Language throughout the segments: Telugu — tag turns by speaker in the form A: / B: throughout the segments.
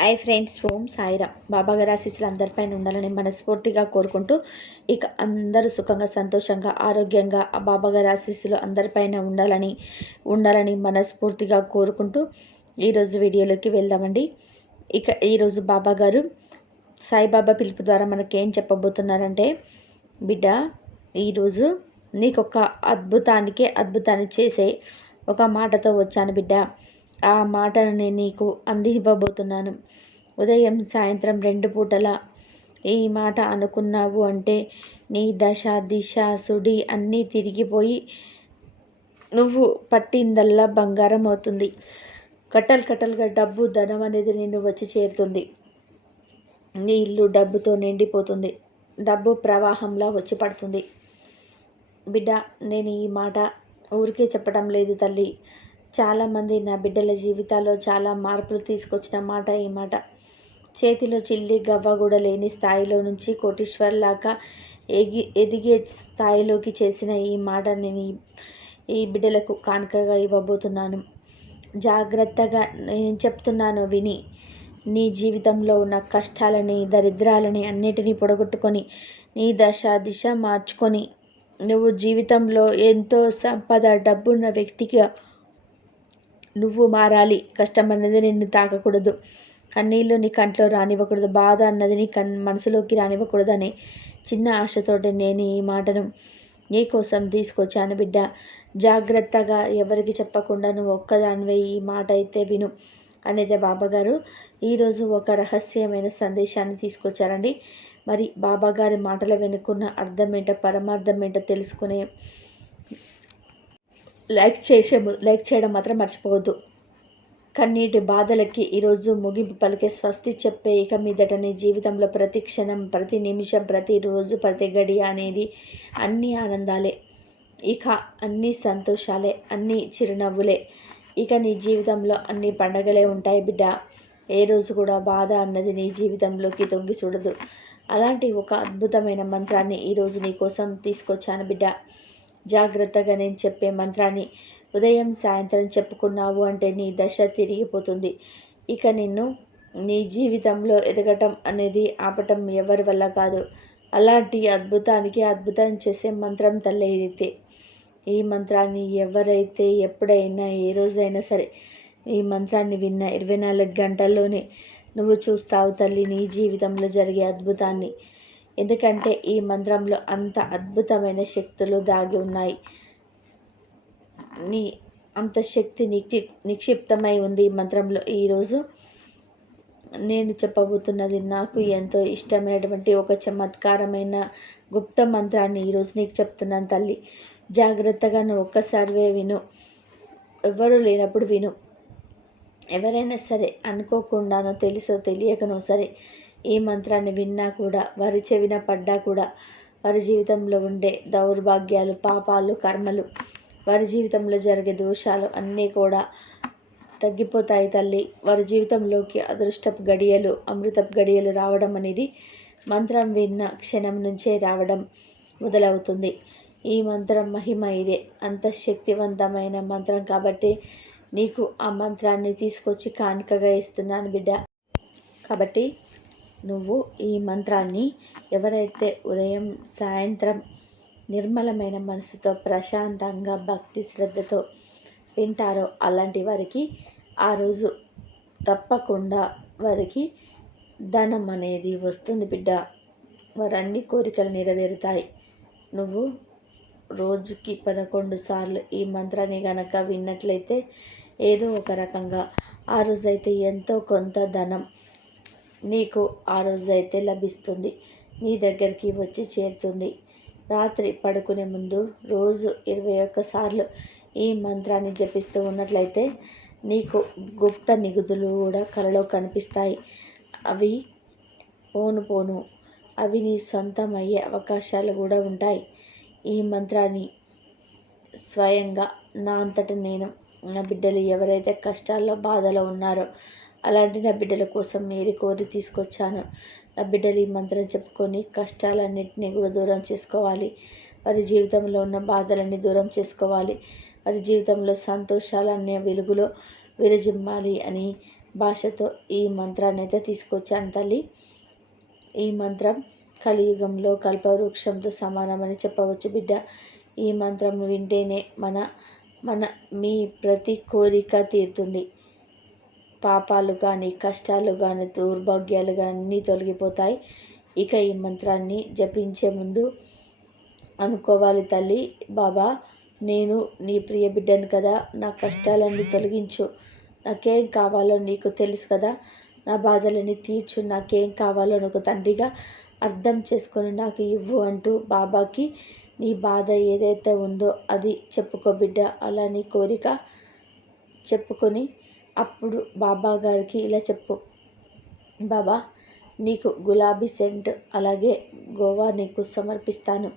A: Hi friends Om Sairam. బాబా గారి ఆశీస్సులు అందరిపైన ఉండాలని మనస్ఫూర్తిగా కోరుకుంటూ ఇక అందరూ సుఖంగా సంతోషంగా ఆరోగ్యంగా ఆ బాబా గారి ఆశీస్సులు అందరిపైన ఉండాలని ఉండాలని మనస్ఫూర్తిగా కోరుకుంటూ ఈరోజు వీడియోలోకి వెళ్దామండి. ఇక ఈరోజు బాబా గారు సాయిబాబా పిలుపు ద్వారా మనకేం చెప్పబోతున్నారంటే బిడ్డ ఈరోజు నీకు ఒక అద్భుతానికి అద్భుతాన్ని చేసే ఒక మాటతో వచ్చాను బిడ్డ. ఆ మాటను నేను నీకు అందివ్వబోతున్నాను. ఉదయం సాయంత్రం రెండు పూటల ఈ మాట అనుకున్నావు అంటే నీ దశ దిశ సుడి అన్నీ తిరిగిపోయి నువ్వు పట్టిందల్లా బంగారం అవుతుంది. కట్టలు కట్టలుగా డబ్బు ధనం అనేది నిన్ను వచ్చి చేరుతుంది. నీ ఇల్లు డబ్బుతో నిండిపోతుంది. డబ్బు ప్రవాహంలా వచ్చి పడుతుంది. బిడ్డ నేను ఈ మాట ఊరికే చెప్పడం లేదు తల్లి. చాలామంది నా బిడ్డల జీవితాల్లో చాలా మార్పులు తీసుకొచ్చిన మాట ఈ మాట. చేతిలో చిల్లి గవ్వ కూడా లేని స్థాయిలో నుంచి కోటీశ్వర్లాగా ఎగి ఎదిగే స్థాయిలోకి చేసిన ఈ మాట నేను ఈ బిడ్డలకు కానుకగా ఇవ్వబోతున్నాను. జాగ్రత్తగా నేను చెప్తున్నాను విని నీ జీవితంలో ఉన్న కష్టాలని దరిద్రాలని అన్నిటినీ పొడగొట్టుకొని నీ దశ దిశ మార్చుకొని నువ్వు జీవితంలో ఎంతో సంపద డబ్బున్న వ్యక్తిగా నువ్వు మారాలి. కష్టం అన్నది నిన్ను తాకకూడదు. కన్నీళ్ళు నీ కంట్లో రానివ్వకూడదు. బాధ అన్నది నీ కన్ మనసులోకి రానివ్వకూడదు అనే చిన్న ఆశతోటి నేను ఈ మాటను నీ కోసం తీసుకొచ్చాను బిడ్డ. జాగ్రత్తగా ఎవరికి చెప్పకుండా నువ్వు ఒక్కదానివే ఈ మాట అయితే విను అనేది బాబాగారు. ఈరోజు ఒక రహస్యమైన సందేశాన్ని తీసుకొచ్చారండి. మరి బాబాగారి మాటల వెనుకున్న అర్థం ఏంటో పరమార్థం ఏంటో తెలుసుకునే లైక్ చేసే లైక్ చేయడం మాత్రం మర్చిపోవద్దు. కన్నీటి బాధలకి ఈరోజు ముగింపు పలికే స్వస్తి చెప్పే ఇక మీదట నీ జీవితంలో ప్రతి క్షణం ప్రతి నిమిషం ప్రతిరోజు ప్రతి గడియ అనేది అన్ని ఆనందాలే. ఇక అన్ని సంతోషాలే అన్ని చిరునవ్వులే. ఇక నీ జీవితంలో అన్ని పండగలే ఉంటాయి బిడ్డ. ఏ రోజు కూడా బాధ అన్నది నీ జీవితంలోకి తొంగి చూడదు. అలాంటి ఒక అద్భుతమైన మంత్రాన్ని ఈరోజు నీ కోసం తీసుకొచ్చాను బిడ్డ. జాగ్రత్తగా నేను చెప్పే మంత్రాన్ని ఉదయం సాయంత్రం చెప్పుకున్నావు అంటే నీ దశ తిరిగిపోతుంది. ఇక నిన్ను నీ జీవితంలో ఎదగటం అనేది ఆపటం ఎవరి వల్ల కాదు. అలాంటి అద్భుతానికి అద్భుతం చేసే మంత్రం తల్లైతే ఈ మంత్రాన్ని ఎవరైతే ఎప్పుడైనా ఏ రోజైనా సరే ఈ మంత్రాన్ని విన్న ఇరవై నాలుగు గంటల్లోనే నువ్వు చూస్తావు తల్లి నీ జీవితంలో జరిగే అద్భుతాన్ని. ఎందుకంటే ఈ మంత్రంలో అంత అద్భుతమైన శక్తులు దాగి ఉన్నాయి. నీ అంత శక్తి నిక్షి నిక్షిప్తమై ఉంది ఈ మంత్రంలో. ఈరోజు నేను చెప్పబోతున్నది నాకు ఎంతో ఇష్టమైనటువంటి ఒక చమత్కారమైన గుప్త మంత్రాన్ని ఈరోజు నీకు చెప్తున్నాను తల్లి. జాగ్రత్తగా నువ్వు ఒక్కసారివే విను. ఎవరు లేనప్పుడు విను. ఎవరైనా సరే అనుకోకుండానో తెలుసో తెలియకనో సరే ఈ మంత్రాన్ని విన్నా కూడా వారి చెవిన పడ్డా కూడా వారి జీవితంలో ఉండే దౌర్భాగ్యాలు పాపాలు కర్మలు వారి జీవితంలో జరిగే దోషాలు అన్నీ కూడా తగ్గిపోతాయి తల్లి. వారి జీవితంలోకి అదృష్టపు గడియలు అమృతపు గడియలు రావడం అనేది మంత్రం విన్న క్షణం నుంచే రావడం మొదలవుతుంది. ఈ మంత్రం మహిమ ఇదే. అంత శక్తివంతమైన మంత్రం కాబట్టి నీకు ఆ మంత్రాన్ని తీసుకొచ్చి కానుకగా ఇస్తున్నాను బిడ్డ. కాబట్టి నువ్వు ఈ మంత్రాన్ని ఎవరైతే ఉదయం సాయంత్రం నిర్మలమైన మనసుతో ప్రశాంతంగా భక్తి శ్రద్ధతో వింటారో అలాంటి వారికి ఆ రోజు తప్పకుండా వారికి ధనం అనేది వస్తుంది బిడ్డ. వారన్ని అన్ని కోరికలు నెరవేరుతాయి. నువ్వు రోజుకి పదకొండు సార్లు ఈ మంత్రాన్ని గనక విన్నట్లయితే ఏదో ఒక రకంగా ఆ రోజైతే ఎంతో కొంత ధనం నీకు ఆ రోజైతే లభిస్తుంది. నీ దగ్గరికి వచ్చి చేరుతుంది. రాత్రి పడుకునే ముందు రోజు ఇరవై ఒక్కసార్లు ఈ మంత్రాన్ని జపిస్తూ ఉన్నట్లయితే నీకు గుప్త నిగుదులు కూడా కలలో కనిపిస్తాయి. అవి పోను పోను. అవి నీ సొంతం అయ్యే అవకాశాలు కూడా ఉంటాయి. ఈ మంత్రాన్ని స్వయంగా నా అంతట నేను నా బిడ్డలు ఎవరైతే కష్టాల్లో బాధలో ఉన్నారో అలాంటి నా బిడ్డల కోసం మీరు కోరి తీసుకొచ్చాను. నా బిడ్డలు ఈ మంత్రం చెప్పుకొని కష్టాలన్నింటినీ కూడా దూరం చేసుకోవాలి. వారి జీవితంలో ఉన్న బాధలన్నీ దూరం చేసుకోవాలి. వారి జీవితంలో సంతోషాలన్నీ వెలుగులో విరజిమ్మాలి అని భాషతో ఈ మంత్రాన్ని అయితే తీసుకొచ్చాను తల్లి. ఈ మంత్రం కలియుగంలో కల్పవృక్షంతో సమానమని చెప్పవచ్చు బిడ్డ. ఈ మంత్రం వింటేనే మన మన మీ ప్రతి కోరిక తీరుతుంది. పాపాలు కానీ కష్టాలు కానీ దౌర్భాగ్యాలు కానీ తొలగిపోతాయి. ఇక ఈ మంత్రాన్ని జపించే ముందు అనుకోవాలి తల్లి. బాబా నేను నీ ప్రియ బిడ్డను కదా. నా కష్టాలన్నీ తొలగించు. నాకేం కావాలో నీకు తెలుసు కదా. నా బాధలని తీర్చు. నాకేం కావాలో నాకు తండ్రిగా అర్థం చేసుకొని నాకు ఇవ్వు అంటూ బాబాకి నీ బాధ ఏదైతే ఉందో అది చెప్పుకో బిడ్డ. అలా నీ కోరిక చెప్పుకొని అప్పుడు బాబా గారికి ఇలా చెప్పు. బాబా నీకు గులాబీ సెంట్ అలాగే గోవా నీకు సమర్పిస్తాను.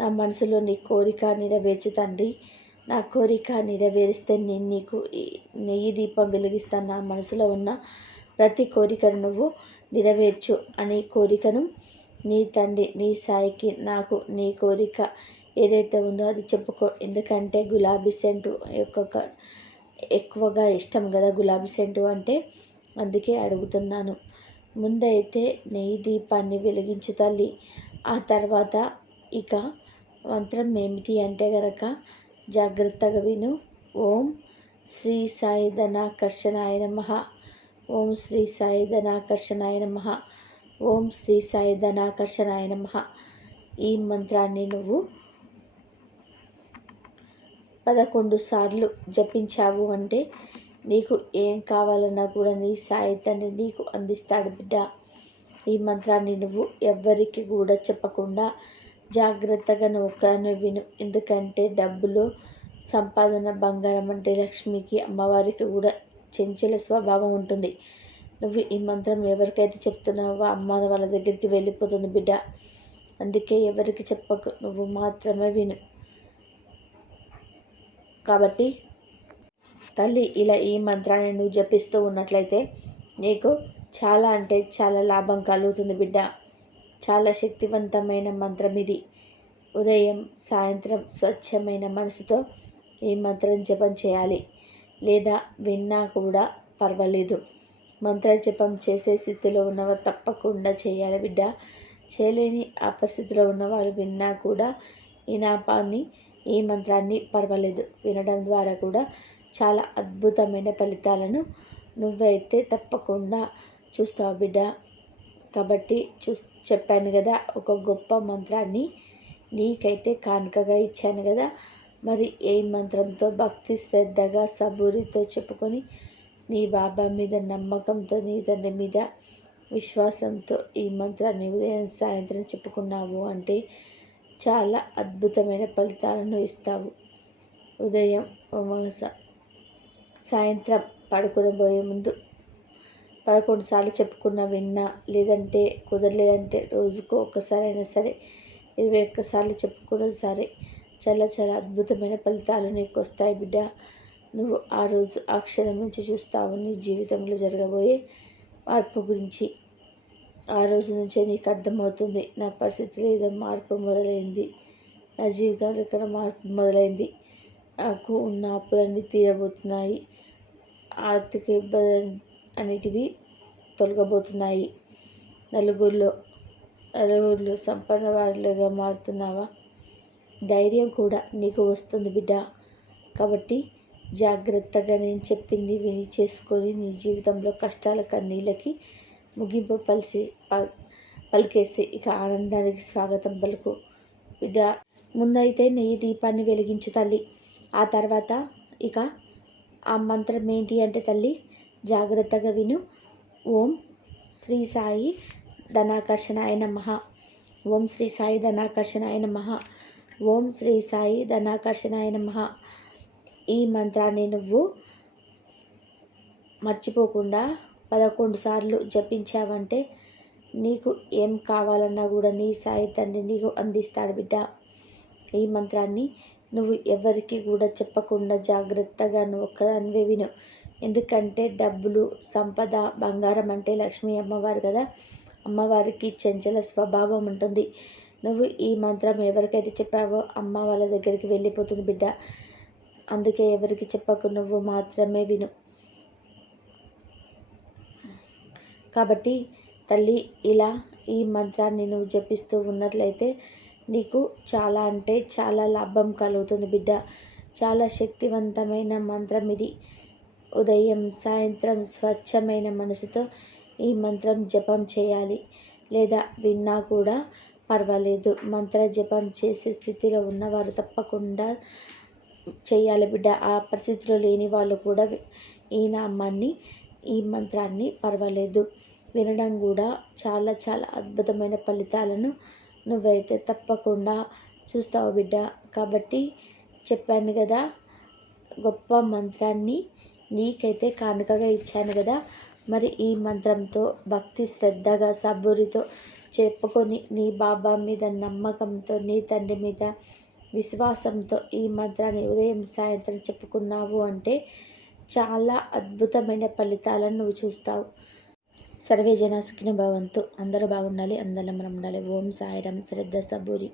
A: నా మనసులో నీ కోరిక నెరవేర్చు తండ్రి. నా కోరిక నెరవేరిస్తే నేను నీకు నెయ్యి దీపం వెలిగిస్తాను. నా మనసులో ఉన్న ప్రతి కోరికను నువ్వు నెరవేర్చు అనే కోరికను నీ తండ్రి నీ సాయికి నాకు నీ కోరిక ఏదైతే ఉందో అది చెప్పుకో. ఎందుకంటే గులాబీ సెంటు యొక్క ఎక్కువగా ఇష్టం కదా గులాబీ సెంటు అంటే? అందుకే అడుగుతున్నాను. ముందైతే నెయ్యి దీపాన్ని వెలిగించు తల్లి. ఆ తర్వాత ఇక మంత్రం ఏమిటి అంటే గనక జాగ్రత్తగా విను. ఓం శ్రీ సాయి ధనాకర్షణాయ నమ. ఓం శ్రీ సాయి ధనాకర్షణాయ నమ. ఓం శ్రీ సాయి ధనాకర్షణాయ నమ. ఈ మంత్రాన్ని నువ్వు పదకొండు సార్లు జపించావు అంటే నీకు ఏం కావాలన్నా కూడా నీ సాయి తండ్రి నీకు అందిస్తాడు బిడ్డ. ఈ మంత్రాన్ని నువ్వు ఎవ్వరికి కూడా చెప్పకుండా జాగ్రత్తగా నౌకాను విను. ఎందుకంటే డబ్బులు సంపాదన బంగారం అంటే లక్ష్మికి అమ్మవారికి కూడా చెంచల స్వభావం ఉంటుంది. నువ్వు ఈ మంత్రం ఎవరికైతే చెప్తున్నావో అమ్మ వాళ్ళ దగ్గరికి వెళ్ళిపోతుంది బిడ్డ. అందుకే ఎవరికి చెప్పకు నువ్వు మాత్రమే విను. కాబట్టి తల్లి ఇలా ఈ మంత్రాన్ని నువ్వు జపిస్తూ ఉన్నట్లయితే నీకు చాలా అంటే చాలా లాభం కలుగుతుంది బిడ్డ. చాలా శక్తివంతమైన మంత్రం ఇది. ఉదయం సాయంత్రం స్వచ్ఛమైన మనసుతో ఈ మంత్రం జపం చేయాలి. లేదా విన్నా కూడా పర్వాలేదు. మంత్ర జపం చేసే స్థితిలో ఉన్నవారు తప్పకుండా చేయాలి బిడ్డ. చేయలేని ఆ పరిస్థితిలో ఉన్నవారు విన్నా కూడా ఈ నాపాన్ని ఈ మంత్రాన్ని పర్వాలేదు. వినడం ద్వారా కూడా చాలా అద్భుతమైన ఫలితాలను నువ్వైతే తప్పకుండా చూస్తావు బిడ్డ. కాబట్టి చూ చెప్పాను కదా ఒక గొప్ప మంత్రాన్ని నీకైతే కానుకగా ఇచ్చాను కదా. మరి ఏ మంత్రంతో భక్తి శ్రద్ధగా సబూరితో చెప్పుకొని నీ బాబా మీద నమ్మకంతో నీ తండ్రి మీద విశ్వాసంతో ఈ మంత్రాన్ని ఉదయం సాయంత్రం చెప్పుకున్నావు అంటే చాలా అద్భుతమైన ఫలితాలను ఇస్తావు. ఉదయం సాయంత్రం పడుకునబోయే ముందు పదకొండు సార్లు చెప్పుకున్న విన్నా లేదంటే కుదరలేదంటే రోజుకు ఒక్కసారి అయినా సరే ఇరవై ఒక్కసార్లు చెప్పుకున్న సరే చాలా చాలా అద్భుతమైన ఫలితాలు నీకు వస్తాయి బిడ్డ. నువ్వు ఆ రోజు ఆ క్షణం నుంచి చూస్తావు నీ జీవితంలో జరగబోయే మార్పు గురించి. ఆ రోజు నుంచే నీకు అర్థమవుతుంది. నా పరిస్థితిలో ఏదో మార్పు మొదలైంది. నా జీవితంలో ఇక్కడ మార్పు మొదలైంది. నాకు ఉన్న అప్పులన్నీ తీరబోతున్నాయి. ఆర్థిక ఇబ్బంది అనేటివి తొలగబోతున్నాయి. నలుగురిలో నలుగురిలో సంపన్న వారిగా మారుతున్నావా? ధైర్యం కూడా నీకు వస్తుంది బిడ్డ. కాబట్టి జాగ్రత్తగా నేను చెప్పింది విని చేసుకొని నీ జీవితంలో కష్టాల కన్నీళ్ళకి ముగింపు పలిసి పలికేసి ఇక ఆనందానికి స్వాగతం పలుకు. బిడ్డ ముందైతే నెయ్యి దీపాన్ని వెలిగించు తల్లి. ఆ తర్వాత ఇక ఆ మంత్రం ఏంటి అంటే తల్లి జాగ్రత్తగా విను. ఓం శ్రీ సాయి ధనాకర్షణాయ నమ. ఓం శ్రీ సాయి ధనాకర్షణాయ నమ. ఓం శ్రీ సాయి ధనాకర్షణాయ నమ. ఈ మంత్రాన్ని నువ్వు మర్చిపోకుండా పదకొండు సార్లు జపించావంటే నీకు ఏం కావాలన్నా కూడా నీ సాయి తండ్రి నీకు అందిస్తాడు బిడ్డ. ఈ మంత్రాన్ని నువ్వు ఎవరికి కూడా చెప్పకుండా జాగ్రత్తగా నువ్వు ఒక్కదానివే విను. ఎందుకంటే డబ్బులు సంపద బంగారం అంటే లక్ష్మీ అమ్మవారు కదా. అమ్మవారికి చంచల స్వభావం ఉంటుంది. నువ్వు ఈ మంత్రం ఎవరికైతే చెప్పావో అమ్మ వాళ్ళ దగ్గరికి వెళ్ళిపోతుంది బిడ్డ. అందుకే ఎవరికి చెప్పకు నువ్వు మాత్రమే విను. కాబట్టి తల్లి ఇలా ఈ మంత్రాన్ని నువ్వు జపిస్తూ ఉన్నట్లయితే నీకు చాలా అంటే చాలా లాభం కలుగుతుంది బిడ్డ. చాలా శక్తివంతమైన మంత్రం ఇది. ఉదయం సాయంత్రం స్వచ్ఛమైన మనసుతో ఈ మంత్రం జపం చేయాలి. లేదా విన్నా కూడా పర్వాలేదు. మంత్ర జపం చేసే స్థితిలో ఉన్నవారు తప్పకుండా చేయాలి బిడ్డ. ఆ పరిస్థితిలో లేని వాళ్ళు కూడా ఈ నామాన్ని ఈ మంత్రాన్ని పర్వాలేదు. వినడం కూడా చాలా చాలా అద్భుతమైన ఫలితాలను నువ్వైతే తప్పకుండా చూస్తావు బిడ్డ. కాబట్టి చెప్పాను కదా గొప్ప మంత్రాన్ని నీకైతే కానుకగా ఇచ్చాను కదా. మరి ఈ మంత్రంతో భక్తి శ్రద్ధగా సబ్బురితో చెప్పుకొని నీ బాబా మీద నమ్మకంతో నీ తండ్రి మీద విశ్వాసంతో ఈ మంత్రాన్ని ఉదయం సాయంత్రం చెప్పుకున్నావు అంటే చాలా అద్భుతమైన ఫలితాలను నువ్వు చూస్తావు. సర్వే జన సుఖిన భవంతు. అందరూ బాగుండాలి అందరం మనం ఉండాలి. ఓం సాయిరం శ్రద్ధ సబూరి.